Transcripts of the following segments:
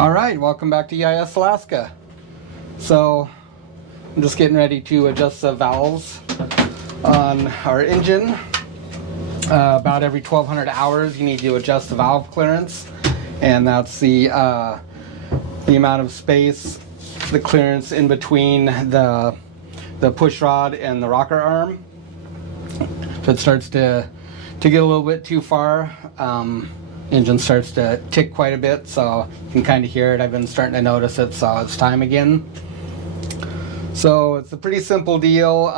All right, welcome back to EIS Alaska. So I'm just getting ready to adjust the valves on our engine. About every 1200 hours you need to adjust the valve clearance, and that's the amount of space, the clearance in between the push rod and the rocker arm. If it starts to get a little bit too far, engine starts to tick quite a bit, so you can kind of hear it. I've been starting to notice it, so it's time again. So it's a pretty simple deal.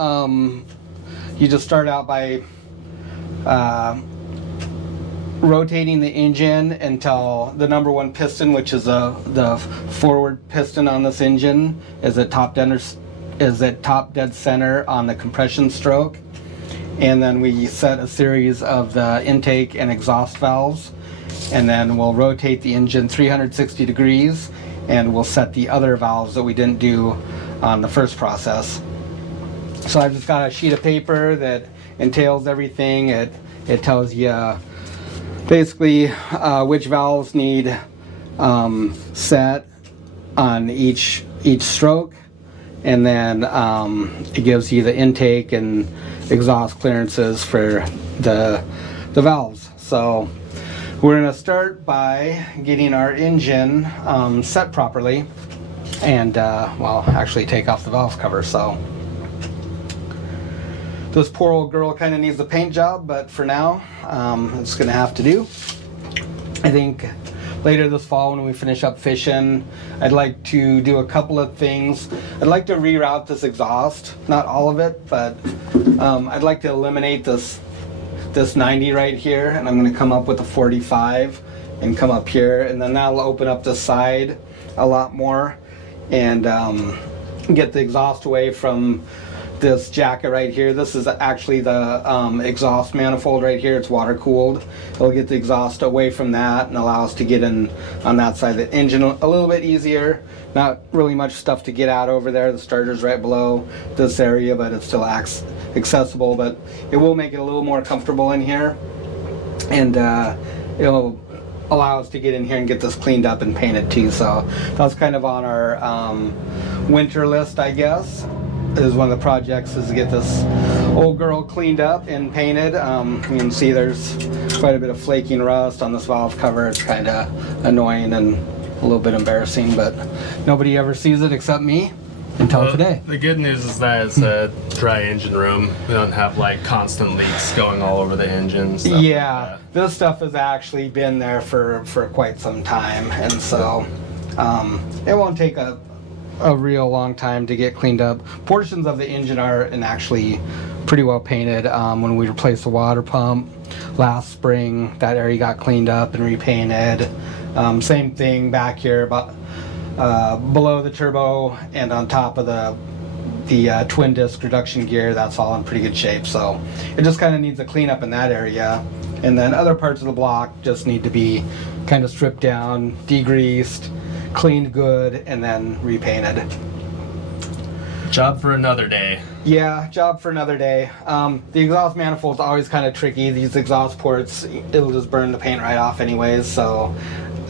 You just start out by rotating the engine until the number one piston, which is the forward piston on this engine, is at top dead center on the compression stroke. And then we set a series of the intake and exhaust valves, and then we'll rotate the engine 360 degrees, and we'll set the other valves that we didn't do on the first process. So I've just got a sheet of paper that entails everything. It tells you basically which valves need set on each stroke, and then it gives you the intake and exhaust clearances for the valves. So we're going to start by getting our engine set properly, and well, actually take off the valve cover. So this poor old girl kind of needs a paint job, but for now it's going to have to do. I think later this fall when we finish up fishing, I'd like to do a couple of things. I'd like to reroute this exhaust, not all of it, but I'd like to eliminate this 90 right here, and I'm going to come up with a 45 and come up here, and then that'll open up the side a lot more and get the exhaust away from this jacket right here. This is actually the exhaust manifold right here. It's water cooled. It'll get the exhaust away from that and allow us to get in on that side of the engine a little bit easier. Not really much stuff to get out over there. The starter's right below this area, but it's still accessible, but it will make it a little more comfortable in here, and it'll allow us to get in here and get this cleaned up and painted too. So that's kind of on our winter list, I guess. Is one of the projects is to get this old girl cleaned up and painted. You can see there's quite a bit of flaking rust on this valve cover. It's kind of annoying and a little bit embarrassing, but nobody ever sees it except me until today. The good news is that it's a dry engine room. We don't have like constant leaks going all over the engine. Yeah, like this stuff has actually been there for quite some time, and so it won't take a real long time to get cleaned up. Portions of the engine are actually pretty well painted. When we replaced the water pump last spring, that area got cleaned up and repainted. Same thing back here, but below the turbo and on top of the twin disc reduction gear, that's all in pretty good shape. So it just kind of needs a cleanup in that area, and then other parts of the block just need to be kind of stripped down, degreased, cleaned good, and then repainted. Job for another day. Yeah, job for another day. The exhaust manifold's always kind of tricky. These exhaust ports, it'll just burn the paint right off anyways, so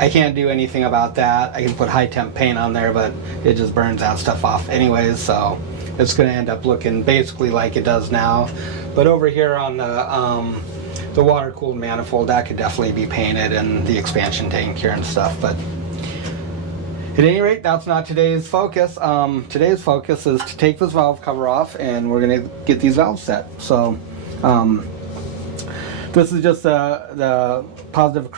I can't do anything about that. I can put high temp paint on there, but it just burns that stuff off anyways, so it's going to end up looking basically like it does now. But over here on the water cooled manifold, that could definitely be painted, and the expansion tank here and stuff. But at any rate, that's not today's focus. Today's focus is to take this valve cover off, and we're going to get these valves set. So this is just the positive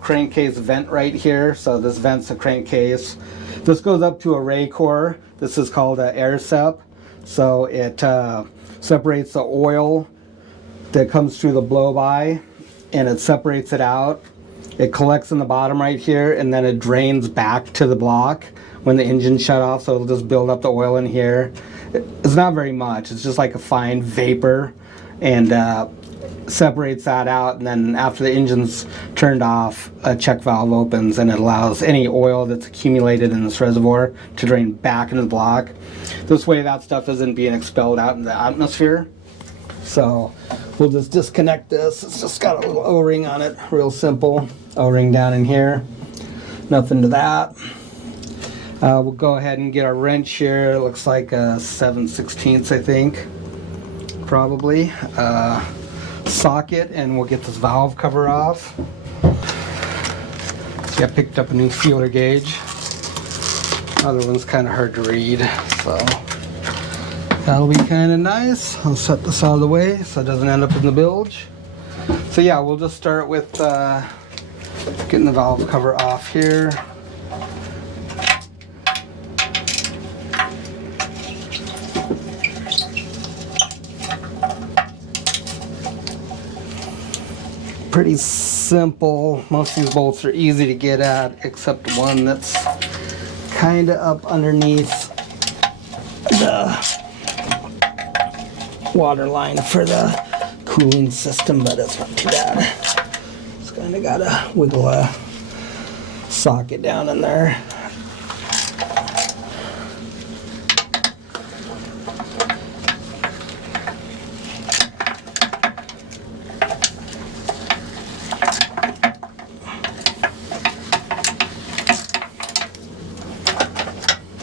crankcase vent right here. So this vent's a crankcase. This goes up to a ray core. This is called an air sep. So it separates the oil that comes through the blow-by, and it separates it out. It collects in the bottom right here, and then it drains back to the block when the engine's shut off, so it'll just build up the oil in here. It's not very much. It's just like a fine vapor, and separates that out, and then after the engine's turned off, a check valve opens, and it allows any oil that's accumulated in this reservoir to drain back into the block. This way that stuff isn't being expelled out in the atmosphere. So we'll just disconnect this. It's just got a little O-ring on it, real simple. O-ring down in here. nothing to that. We'll go ahead and get our wrench here. It looks like a 7/16, I think, probably. Socket, and we'll get this valve cover off. See, I picked up a new feeler gauge. Other one's kind of hard to read, so that'll be kind of nice. I'll set this out of the way so it doesn't end up in the bilge. So yeah, we'll just start with getting the valve cover off here. Pretty simple. Most of these bolts are easy to get at, except one that's kind of up underneath the water line for the cooling system, but it's not too bad. Just kind of gotta wiggle a socket down in there.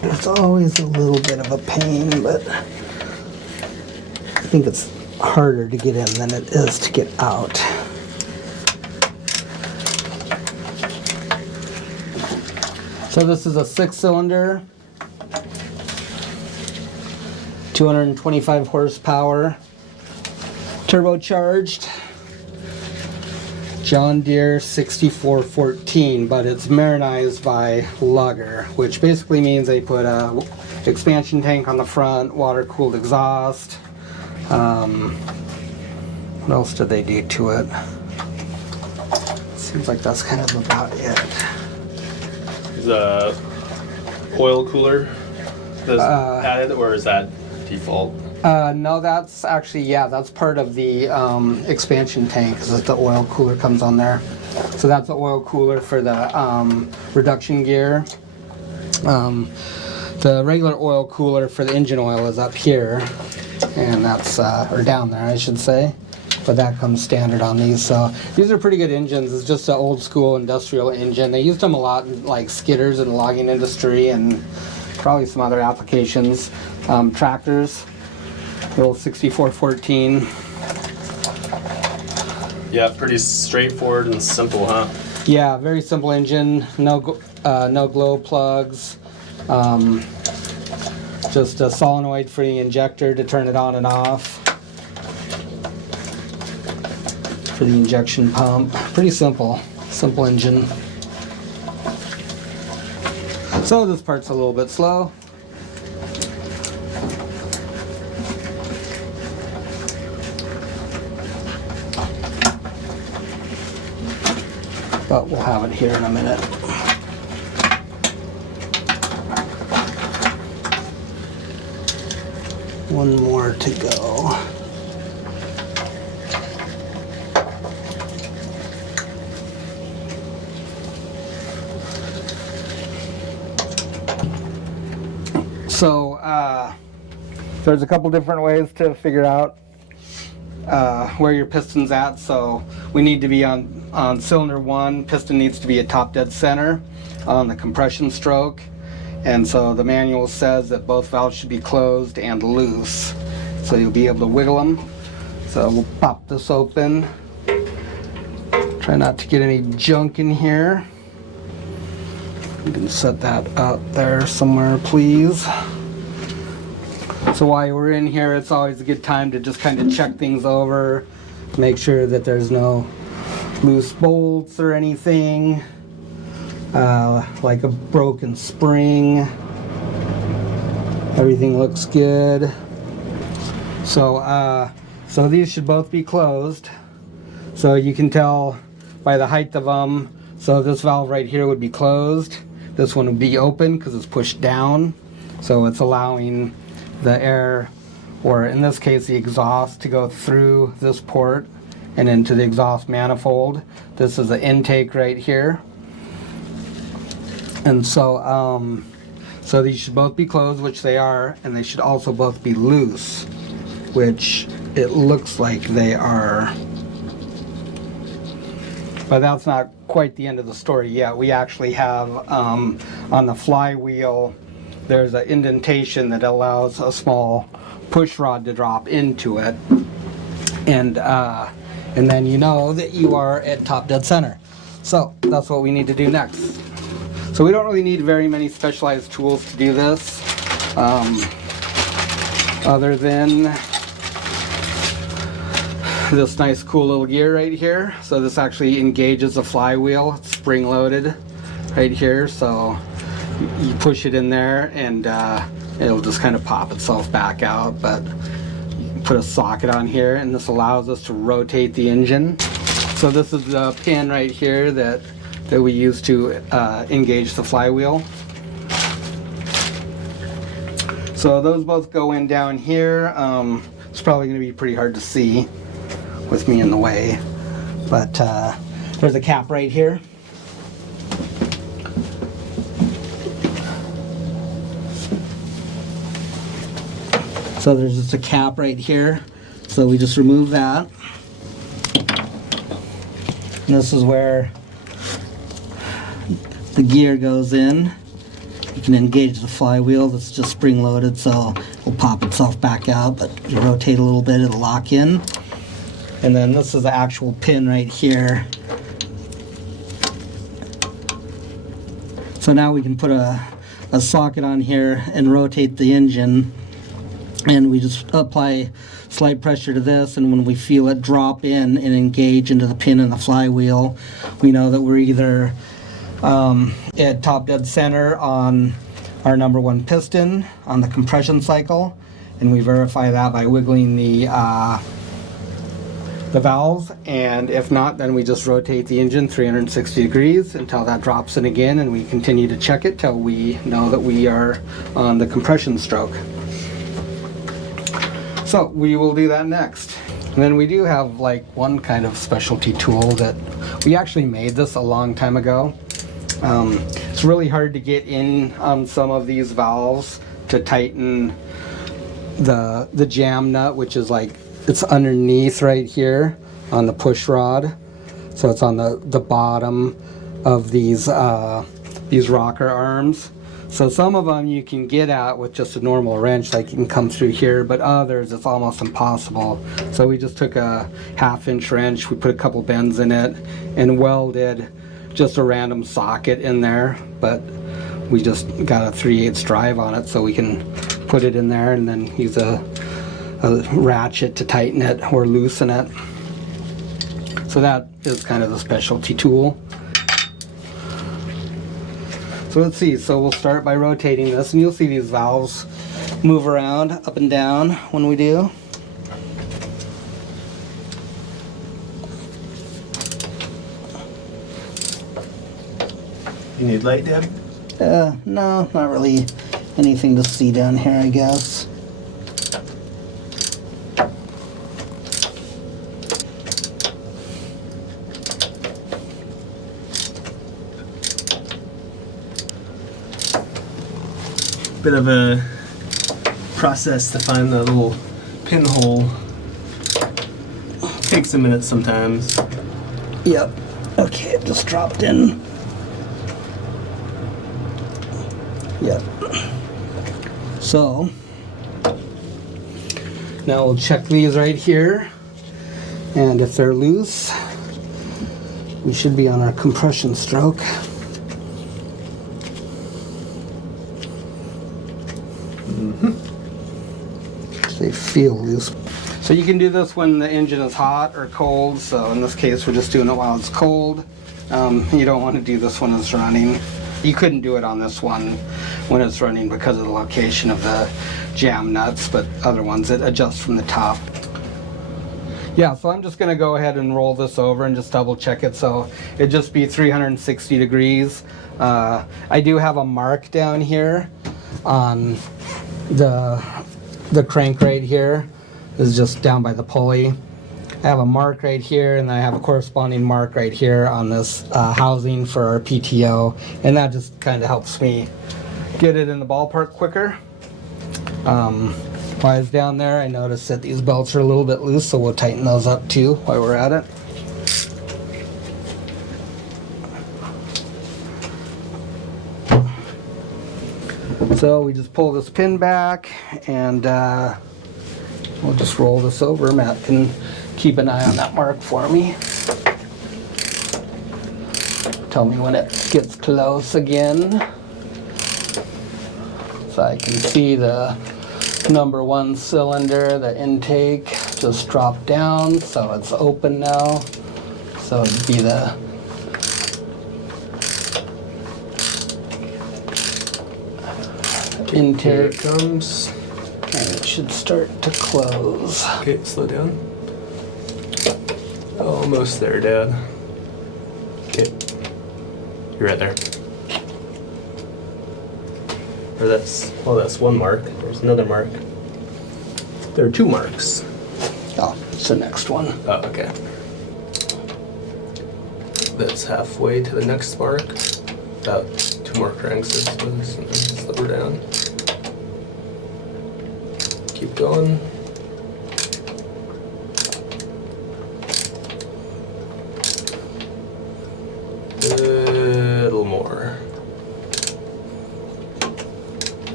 It's always a little bit of a pain, but I think it's harder to get in than it is to get out. So this is a 6-cylinder, 225 horsepower, turbocharged John Deere 6414, but it's marinized by Lugger, which basically means they put a expansion tank on the front, water-cooled exhaust. What else did they do to it? Seems like that's kind of about it. Is the oil cooler that's added, or is that default? No, that's actually, yeah, that's part of the expansion tank, because the oil cooler comes on there. So that's the oil cooler for the reduction gear. The regular oil cooler for the engine oil is up here, and that's, or down there, I should say. But that comes standard on these. So these are pretty good engines. It's just an old school industrial engine. They used them a lot in like skidders in the logging industry and probably some other applications. Tractors. The old 6414. Yeah, pretty straightforward and simple, huh? Yeah, very simple engine. No glow plugs. Just a solenoid for the injector to turn it on and off. For the injection pump. Pretty simple. Simple engine. So this part's a little bit slow. But we'll have it here in a minute. One more to go. So there's a couple different ways to figure out where your piston's at. So we need to be on cylinder 1. Piston needs to be at top dead center on the compression stroke. And so the manual says that both valves should be closed and loose. So you'll be able to wiggle them. So we'll pop this open. Try not to get any junk in here. You can set that up there somewhere, please. So while we're in here, it's always a good time to just kind of check things over, make sure that there's no loose bolts or anything, like a broken spring. Everything looks good. So, so these should both be closed. So you can tell by the height of them. So this valve right here would be closed. This one would be open because it's pushed down. So it's allowing the air, or in this case the exhaust, to go through this port and into the exhaust manifold. This is the intake right here. And so, so these should both be closed, which they are, and they should also both be loose, which it looks like they are. But that's not quite the end of the story yet. We actually have on the flywheel, there's an indentation that allows a small push rod to drop into it, and then you know that you are at top dead center. So that's what we need to do next. So we don't really need very many specialized tools to do this, other than this nice cool little gear right here. So this actually engages the flywheel. It's spring loaded right here, so you push it in there and it'll just kind of pop itself back out. But you can put a socket on here, and this allows us to rotate the engine. So this is the pin right here that we use to engage the flywheel. So those both go in down here. It's probably going to be pretty hard to see with me in the way, but there's a cap right here. So there's just a cap right here, so we just remove that, and this is where the gear goes in. You can engage the flywheel. That's just spring loaded, so it'll pop itself back out, but you rotate a little bit, it'll lock in. And then this is the actual pin right here. So now we can put a socket on here and rotate the engine, and we just apply slight pressure to this, and when we feel it drop in and engage into the pin in the flywheel, we know that we're either at top dead center on our number one piston on the compression cycle, and we verify that by wiggling the valves, and if not, then we just rotate the engine 360 degrees until that drops in again, and we continue to check it till we know that we are on the compression stroke. So we will do that next. And then we do have like one kind of specialty tool that we actually made this a long time ago. It's really hard to get in on some of these valves to tighten the jam nut, which is like, it's underneath right here on the push rod. So it's on the bottom of these rocker arms. So some of them you can get at with just a normal wrench, like you can come through here, but others it's almost impossible. So we just took a 1/2-inch wrench, we put a couple bends in it, and welded just a random socket in there, but we just got a 3/8 drive on it, so we can put it in there and then use a ratchet to tighten it or loosen it. So that is kind of the specialty tool. So let's see, so we'll start by rotating this, and you'll see these valves move around up and down when we do. You need light, Deb? No, not really anything to see down here, I guess. Bit of a process to find the little pinhole. Takes a minute sometimes. Yep. Okay, it just dropped in. Yep. So now we'll check these right here, and if they're loose, we should be on our compression stroke. They feel loose. So you can do this when the engine is hot or cold. So in this case, we're just doing it while it's cold. You don't want to do this when it's running. You couldn't do it on this one when it's running because of the location of the jam nuts, but other ones that adjust from the top. Yeah, so I'm just going to go ahead and roll this over and just double check it. So it'd just be 360 degrees. I do have a mark down here on the crank right here. Is just down by the pulley. I have a mark right here, and I have a corresponding mark right here on this housing for our PTO, and that just kind of helps me get it in the ballpark quicker. While I was down there, I noticed that these belts are a little bit loose, so we'll tighten those up too while we're at it. So we just pull this pin back and we'll just roll this over. Matt can keep an eye on that mark for me. Tell me when it gets close again. So I can see the number 1 cylinder, the intake, just dropped down, so it's open now. So it'd be the intake. Here it comes. And it should start to close. Okay, slow down. Almost there, Dad. Okay. You're right there. Or that's 1 mark. There's another mark. There are 2 marks. Oh, it's the next one. Oh, okay. That's halfway to the next mark. About 2 more cranks and then slow her down. Keep going. A little more.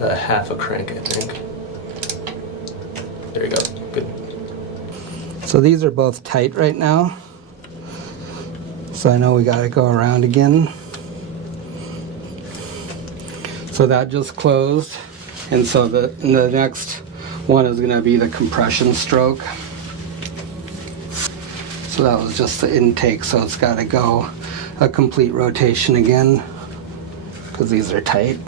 Half a crank, I think. There you go. Good. So these are both tight right now. So I know we gotta go around again. So that just closed. And so the next one is gonna be the compression stroke. So that was just the intake, so it's gotta go a complete rotation again because these are tight.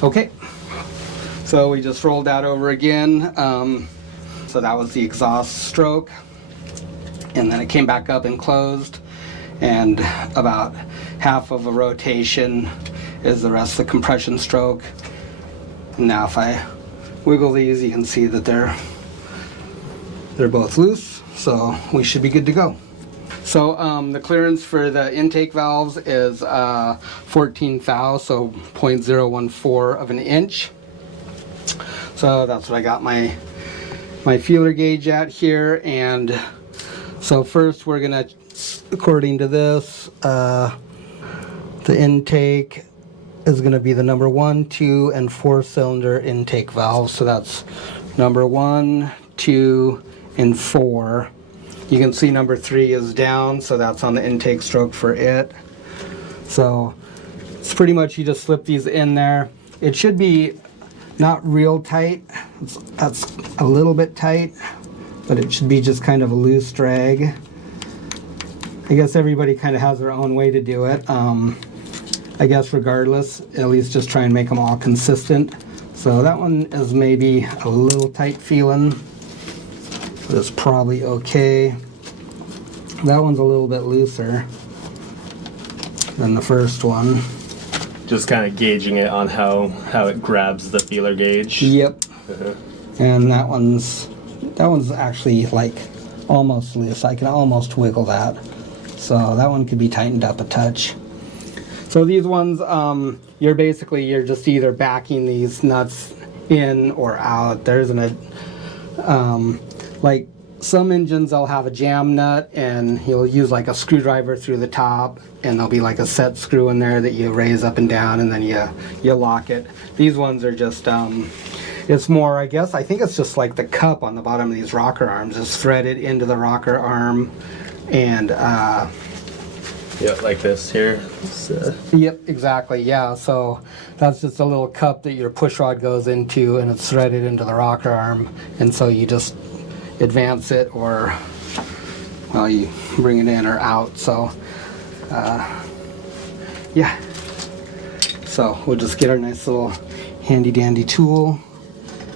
Okay, so we just rolled that over again. So that was the exhaust stroke, and then it came back up and closed, and about half of a rotation is the rest of the compression stroke. Now if I wiggle these, you can see that they're both loose, so we should be good to go. So the clearance for the intake valves is 14 thou, so 0.014 of an inch. So that's what I got my feeler gauge at here. And so first we're gonna, according to this, the intake is gonna be the number 1, 2, and 4 cylinder intake valves. So that's number 1, 2, and 4. You can see number 3 is down, so that's on the intake stroke for it. So it's pretty much, you just slip these in there. It should be not real tight. That's a little bit tight, but it should be just kind of a loose drag. I guess everybody kind of has their own way to do it. I guess regardless, at least just try and make them all consistent. So that one is maybe a little tight feeling. That's probably okay. That one's a little bit looser than the first one. Just kind of gauging it on how it grabs the feeler gauge. Yep. And that one's actually like almost loose. I can almost wiggle that. So that one could be tightened up a touch. So these ones, you're just either backing these nuts in or out. There isn't a like some engines, they'll have a jam nut and you'll use like a screwdriver through the top, and there'll be like a set screw in there that you raise up and down, and then you lock it. These ones are just it's more, I think it's just like the cup on the bottom of these rocker arms is threaded into the rocker arm, and yeah, like this here. Yep, exactly. Yeah, so that's just a little cup that your push rod goes into, and it's threaded into the rocker arm, and so you just advance it, or well, you bring it in or out. So yeah, so we'll just get our nice little handy dandy tool,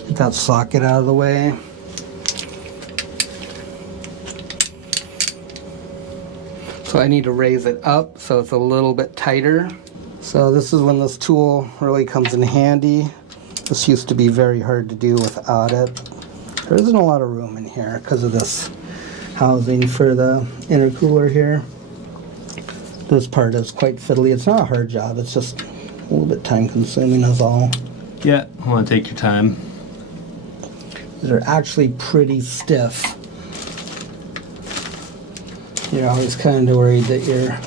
get that socket out of the way. So I need to raise it up so it's a little bit tighter. So this is when this tool really comes in handy. This used to be very hard to do without it. There isn't a lot of room in here because of this housing for the intercooler here. This part is quite fiddly. It's not a hard job, it's just a little bit time consuming is all. Yeah, I want to take your time. They're actually pretty stiff. You're always kind of worried that you're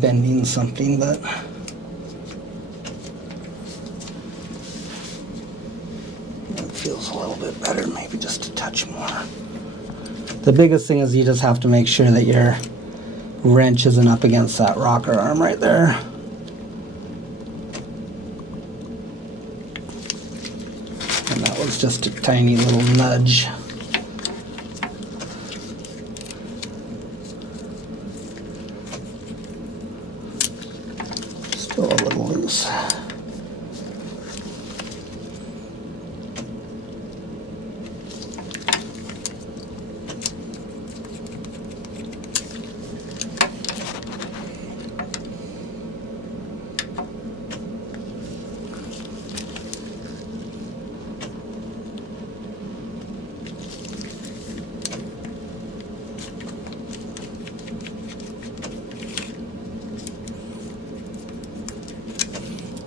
bending something, but little bit better, maybe just a touch more. The biggest thing is you just have to make sure that your wrench isn't up against that rocker arm right there. And that was just a tiny little nudge. Still a little loose.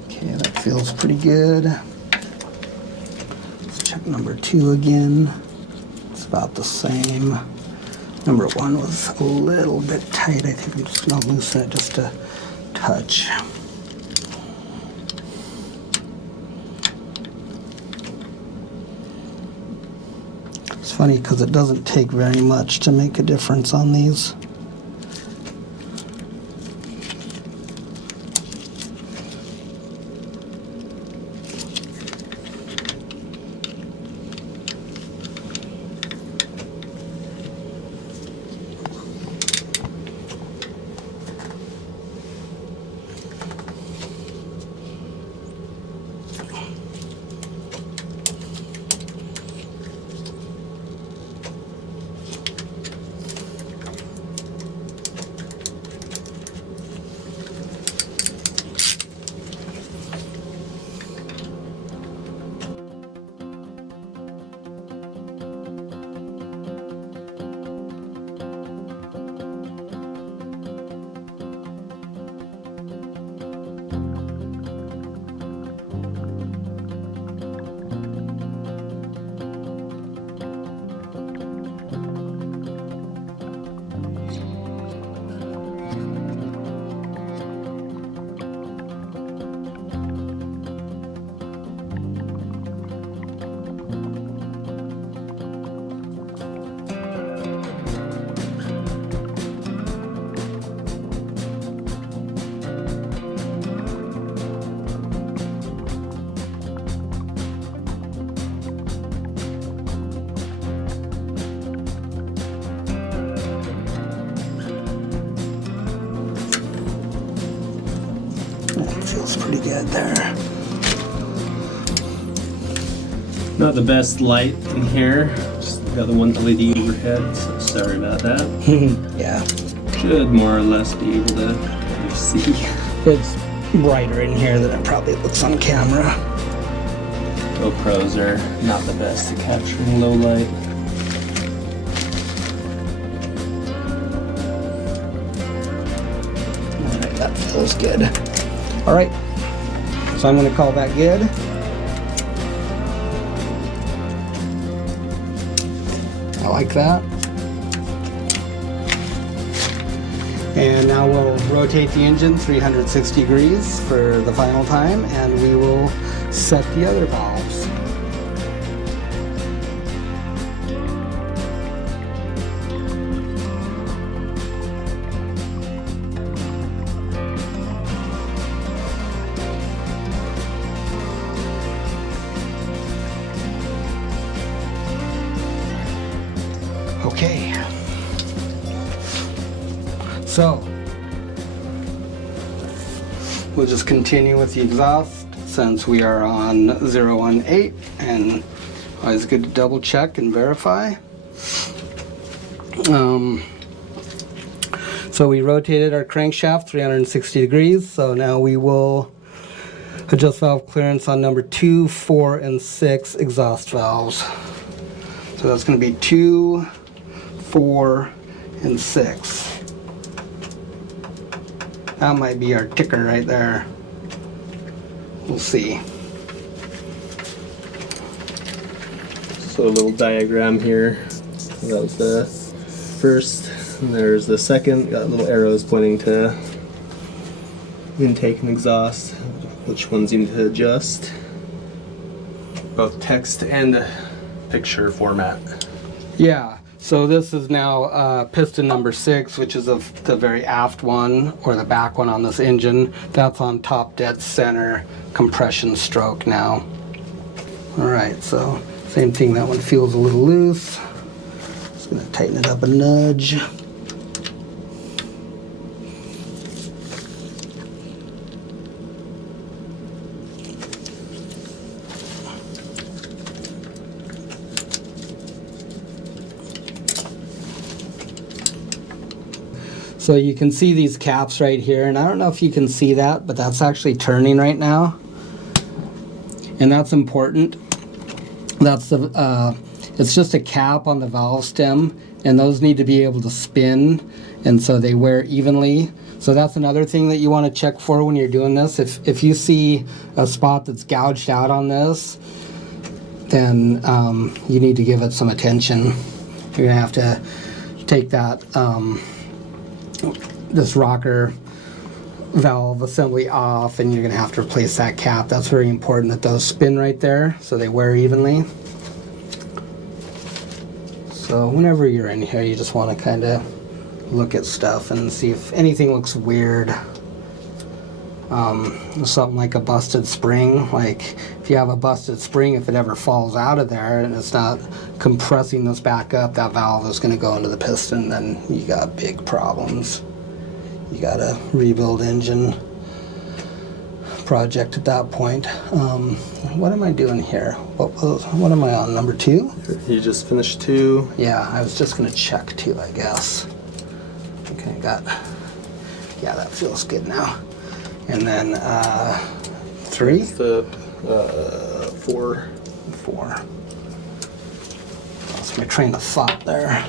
Okay, that feels pretty good. Let's check number 2 again. It's about the same. Number 1 was a little bit tight. I think I'm just gonna loosen it just a touch. It's funny because it doesn't take very much to make a difference on these. Feels pretty good there. Not the best light in here. Just got the one LED overhead, so sorry about that. Yeah. Should more or less be able to see. It's brighter in here than it probably looks on camera. GoPros are not the best at capturing low light. Alright, that feels good. Alright, so I'm going to call that good. I like that. And now we'll rotate the engine 360 degrees for the final time, and we will set the other valves. Okay, so we'll just continue with the exhaust since we are on 018, and always good to double check and verify. So we rotated our crankshaft 360 degrees, so now we will adjust valve clearance on number 2, 4, and 6 exhaust valves. So that's going to be 2, 4, and 6. That might be our ticker right there. We'll see. So a little diagram here. That was the first, and there's the second. Got little arrows pointing to intake and exhaust, which ones you need to adjust. Both text and picture format. Yeah, so this is now piston number 6, which is the very aft one, or the back one on this engine. That's on top dead center compression stroke now. All right, so same thing, that one feels a little loose. Just gonna tighten it up a nudge. So you can see these caps right here, and I don't know if you can see that, but that's actually turning right now. And that's important. That's it's just a cap on the valve stem, and those need to be able to spin, and so they wear evenly. So that's another thing that you want to check for when you're doing this. If you see a spot that's gouged out on this, then you need to give it some attention. You're gonna have to take that this rocker valve assembly off, and you're going to have to replace that cap. That's very important that those spin right there so they wear evenly. So whenever you're in here, you just want to kind of look at stuff and see if anything looks weird. Something like a busted spring, like if you have a busted spring, if it ever falls out of there and it's not compressing this back up, that valve is going to go into the piston, then you got big problems. You got a rebuild engine project at that point. What am I doing here? What am I on, number 2? You just finished 2. Yeah, I was just going to check 2, I guess. Okay, yeah, that feels good now. And then 3? The 4. 4. Lost my train of thought there.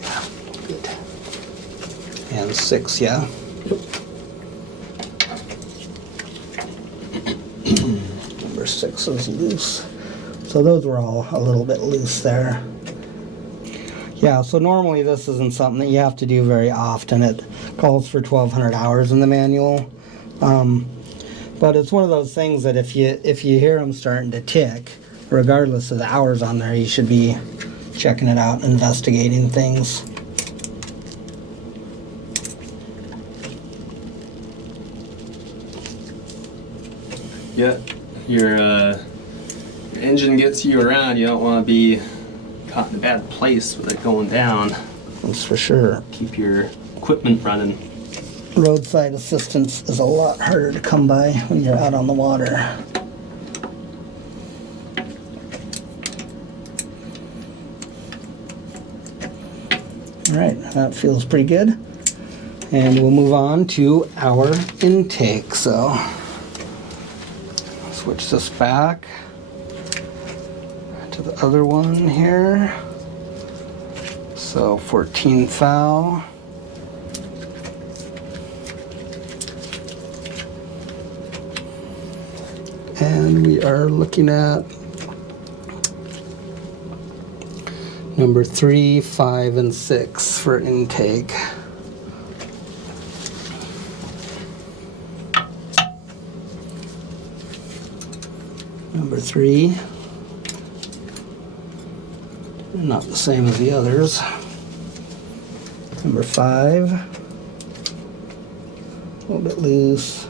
Yeah, good. And 6, yeah. Number 6 is loose. So those were all a little bit loose there. Yeah, so normally this isn't something that you have to do very often. It calls for 1,200 hours in the manual. But it's one of those things that if you hear them starting to tick, regardless of the hours on there, you should be checking it out and investigating things. Yeah, your engine gets you around. You don't want to be caught in a bad place with it going down. That's for sure. Keep your equipment running. Roadside assistance is a lot harder to come by when you're out on the water. All right, that feels pretty good. And we'll move on to our intake. So switch this back to the other one here. So 14 thou. And we are looking at number 3, 5, and 6 for intake. Number 3, not the same as the others. Number 5, a little bit loose.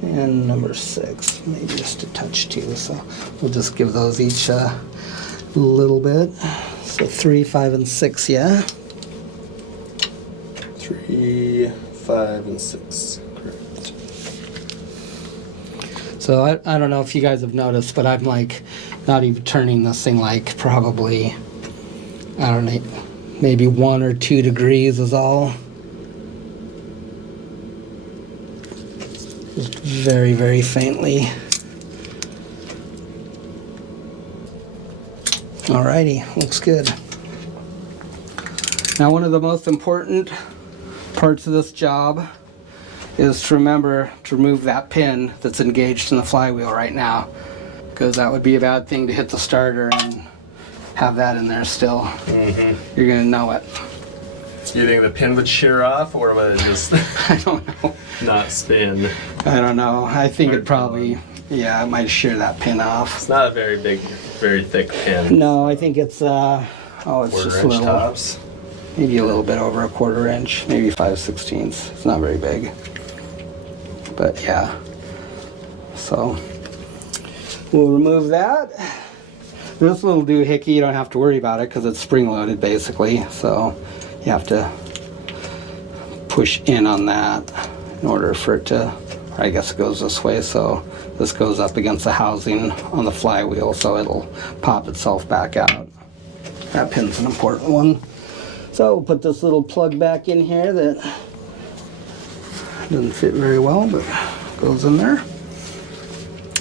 And number 6, maybe just a touch too. So we'll just give those each a little bit. So 3, 5, and 6, yeah? 3, 5, and 6. Correct. So I don't know if you guys have noticed, but I'm like not even turning this thing like probably, I don't know, maybe 1 or 2 degrees is all. Just very, very faintly. Alrighty, looks good. Now, one of the most important parts of this job is to remember to remove that pin that's engaged in the flywheel right now. because that would be a bad thing to hit the starter and have that in there still. You're gonna know it. You think the pin would shear off, or would it just I don't know. not spin? I don't know. I think it probably, yeah, it might shear that pin off. It's not a very big, very thick pin. No, I think it's, oh, it's just a Quarter-inch little, tops. maybe a little bit over a 1/4 inch, maybe 5/16. It's not very big. But yeah. So, we'll remove that. This little doohickey, you don't have to worry about it because it's spring-loaded basically. So, you have to push in on that in order for it to, I guess it goes this way, so this goes up against the housing on the flywheel, so it'll pop itself back out. That pin's an important one. So we'll put this little plug back in here that doesn't fit very well, but goes in there.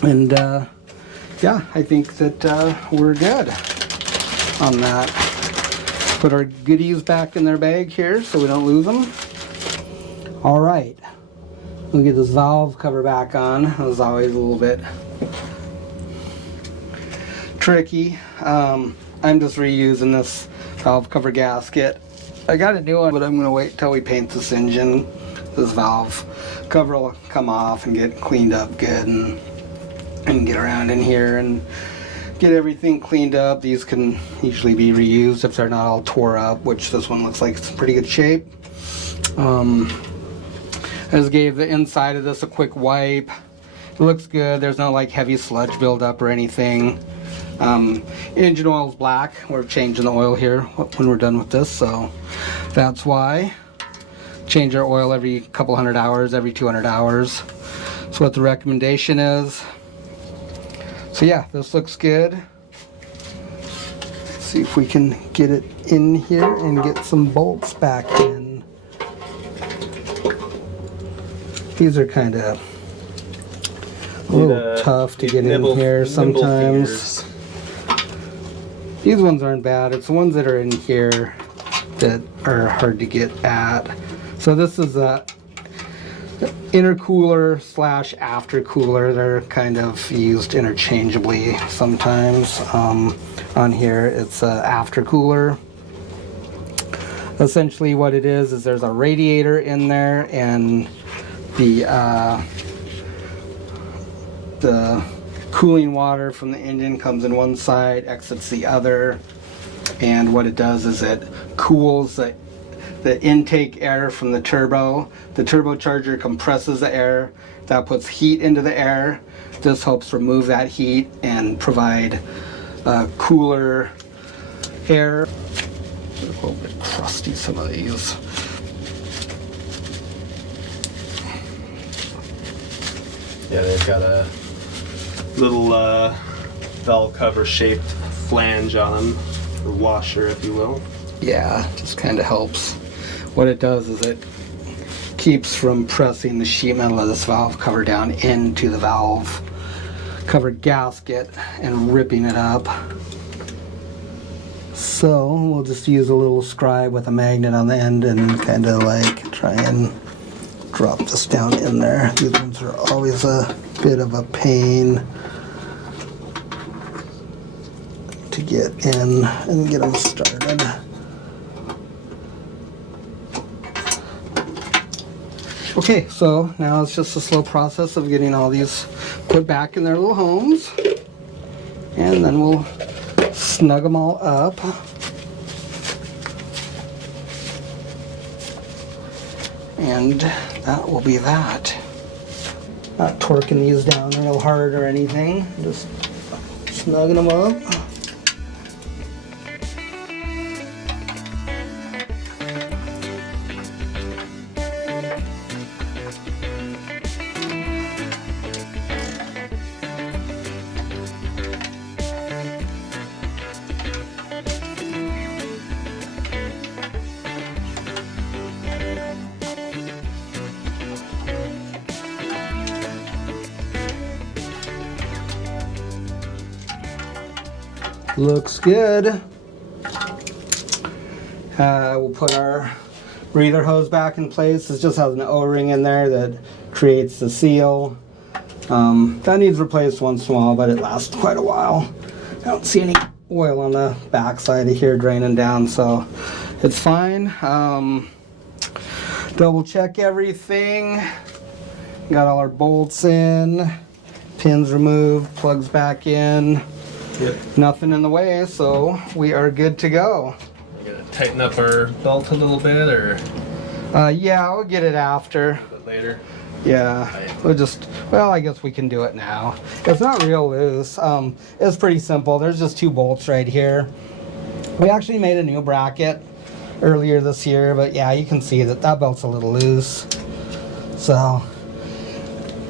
And yeah, I think that we're good on that. Put our goodies back in their bag here so we don't lose them. All right, we'll get this valve cover back on. It was always a little bit tricky. I'm just reusing this valve cover gasket. I got a new one, but I'm gonna wait till we paint this engine. This valve cover will come off and get cleaned up good, and get around in here and get everything cleaned up. These can usually be reused if they're not all tore up, which this one looks like it's in pretty good shape. I just gave the inside of this a quick wipe. It looks good. There's no like heavy sludge buildup or anything. Engine oil is black. We're changing the oil here when we're done with this, so that's why. Change our oil every couple hundred hours, every 200 hours. That's what the recommendation is. So yeah, this looks good. Let's see if we can get it in here and get some bolts back in. These are kind of a little tough to get in here sometimes. These ones aren't bad. It's the ones that are in here that are hard to get at. So this is a intercooler slash aftercooler. They're kind of used interchangeably sometimes. On here it's a aftercooler. Essentially what it is there's a radiator in there, and the cooling water from the engine comes in one side, exits the other, and what it does is it cools the intake air from the turbo. The turbocharger compresses the air. That puts heat into the air. This helps remove that heat and provide cooler air. A little bit crusty, some of these. Yeah, they've got a little valve cover shaped flange on them, or washer if you will. Yeah, just kind of helps. What it does is it keeps from pressing the sheet metal of this valve cover down into the valve cover gasket and ripping it up. So we'll just use a little scribe with a magnet on the end and kind of like try and drop this down in there. These ones are always a bit of a pain to get in and get them started. Okay, so now it's just a slow process of getting all these put back in their little homes, and then we'll snug them all up. And that will be that. Not torquing these down real hard or anything, just snugging them up. Looks good. We'll put our breather hose back in place. This just has an O-ring in there that creates the seal. That needs replaced once in a while, but it lasts quite a while. I don't see any oil on the backside of here draining down, so it's fine. Double check everything. Got all our bolts in, pins removed, plugs back in. Yep. Nothing in the way, so we are good to go. We're gonna tighten up our belt a little bit, or Yeah, we'll get it after. a bit later. Yeah, well, I guess we can do it now. It's not real loose. It's pretty simple. There's just 2 bolts right here. We actually made a new bracket earlier this year, but yeah, you can see that belt's a little loose. So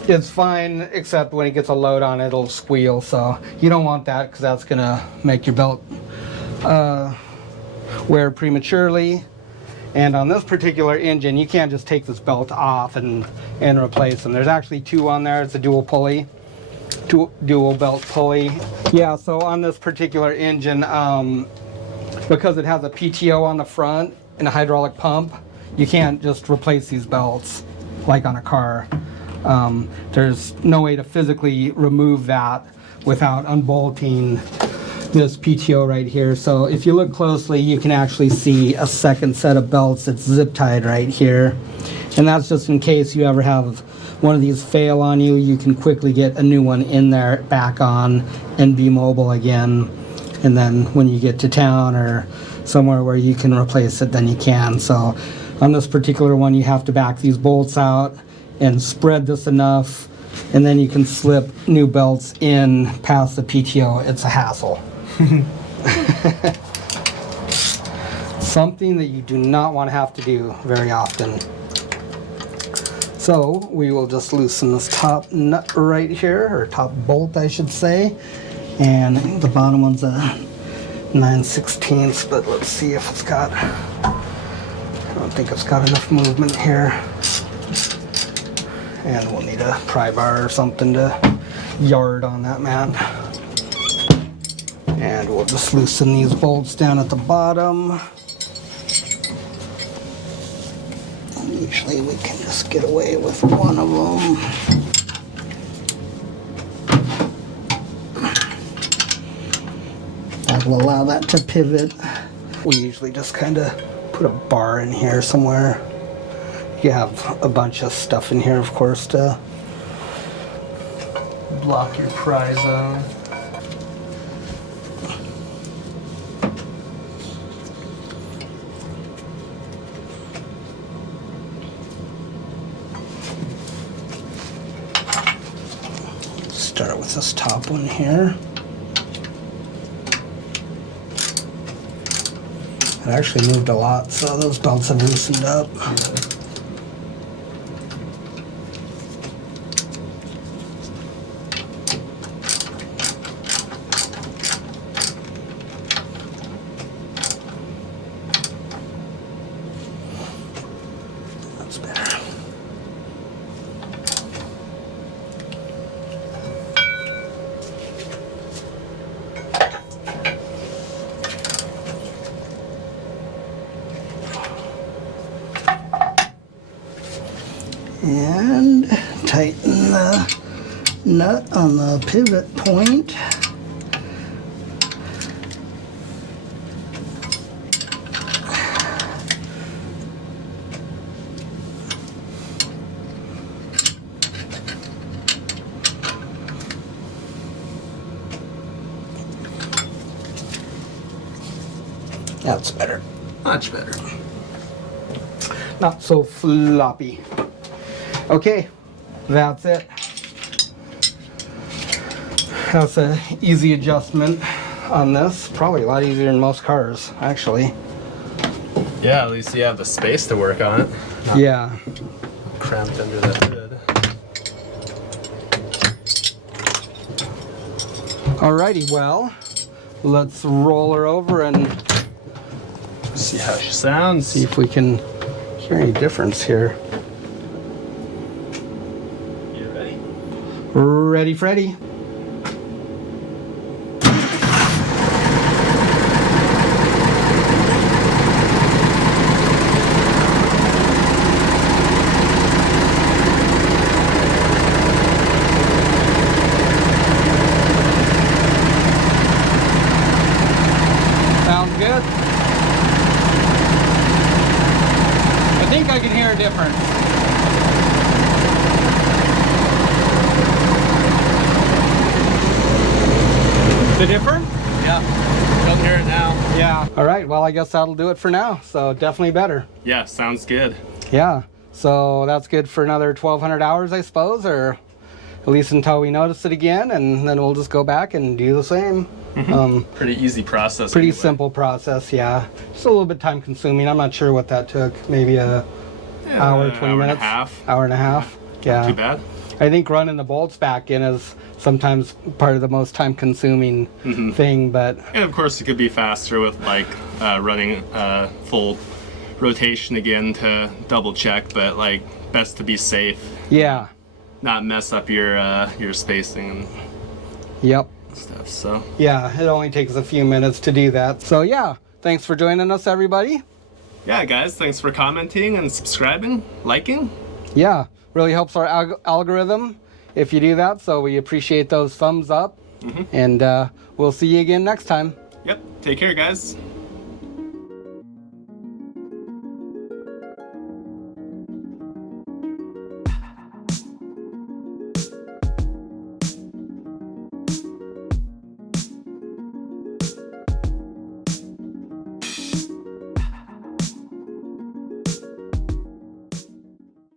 it's fine, except when it gets a load on it, it'll squeal. So you don't want that, because that's gonna make your belt wear prematurely. And on this particular engine, you can't just take this belt off and replace them. There's actually 2 on there. It's a dual pulley, dual belt pulley. Yeah, so on this particular engine, because it has a PTO on the front and a hydraulic pump, you can't just replace these belts like on a car. There's no way to physically remove that without unbolting this PTO right here. So if you look closely, you can actually see a second set of belts that's zip tied right here. And that's just in case you ever have one of these fail on you, you can quickly get a new one in there, back on, and be mobile again. And then when you get to town or somewhere where you can replace it, then you can. So on this particular one, you have to back these bolts out and spread this enough, and then you can slip new belts in past the PTO. It's a hassle. Something that you do not want to have to do very often. So we will just loosen this top nut right here, or top bolt I should say, and the bottom one's a 9/16, but let's see if it's got, I don't think it's got enough movement here. And we'll need a pry bar or something to yard on that man. And we'll just loosen these bolts down at the bottom. Usually we can just get away with one of them. That will allow that to pivot. We usually just kind of put a bar in here somewhere. You have a bunch of stuff in here, of course, to block your pry zone. Start with this top one here. It actually moved a lot, so those belts have loosened up. That's better. And tighten the nut on the pivot point. That's better. Much better. Not so floppy. Okay, that's it. That's an easy adjustment on this. Probably a lot easier than most cars, actually. Yeah, at least you have the space to work on it. Not Yeah. cramped under the hood. Alrighty, well, let's roll her over and See how she sounds. see if we can hear any difference here. You ready? Ready, Freddy? think I can hear a difference. Is it different? Yeah, don't hear it now. Yeah. All right, well, I guess that'll do it for now. So definitely better. Yeah, sounds good. Yeah. So that's good for another 1,200 hours, I suppose, or at least until we notice it again, and then we'll just go back and do the same. Pretty easy process. Pretty anyway. simple process, yeah. Just a little bit time consuming. I'm not sure what that took. Maybe a hour, 20 hour minutes? and a half. Hour and a half. Yeah. Not too bad. I think running the bolts back in is sometimes part of the most time consuming thing, but And of course, it could be faster with like running full rotation again to double check, but like best to be safe, yeah. not mess up your spacing and Yep. stuff. So Yeah, it only takes a few minutes to do that. So yeah, thanks for joining us, everybody. yeah, guys, thanks for commenting and subscribing, liking. Yeah, really helps our algorithm if you do that, so we appreciate those thumbs up. And we'll see you again next time. Yep. Take care, guys.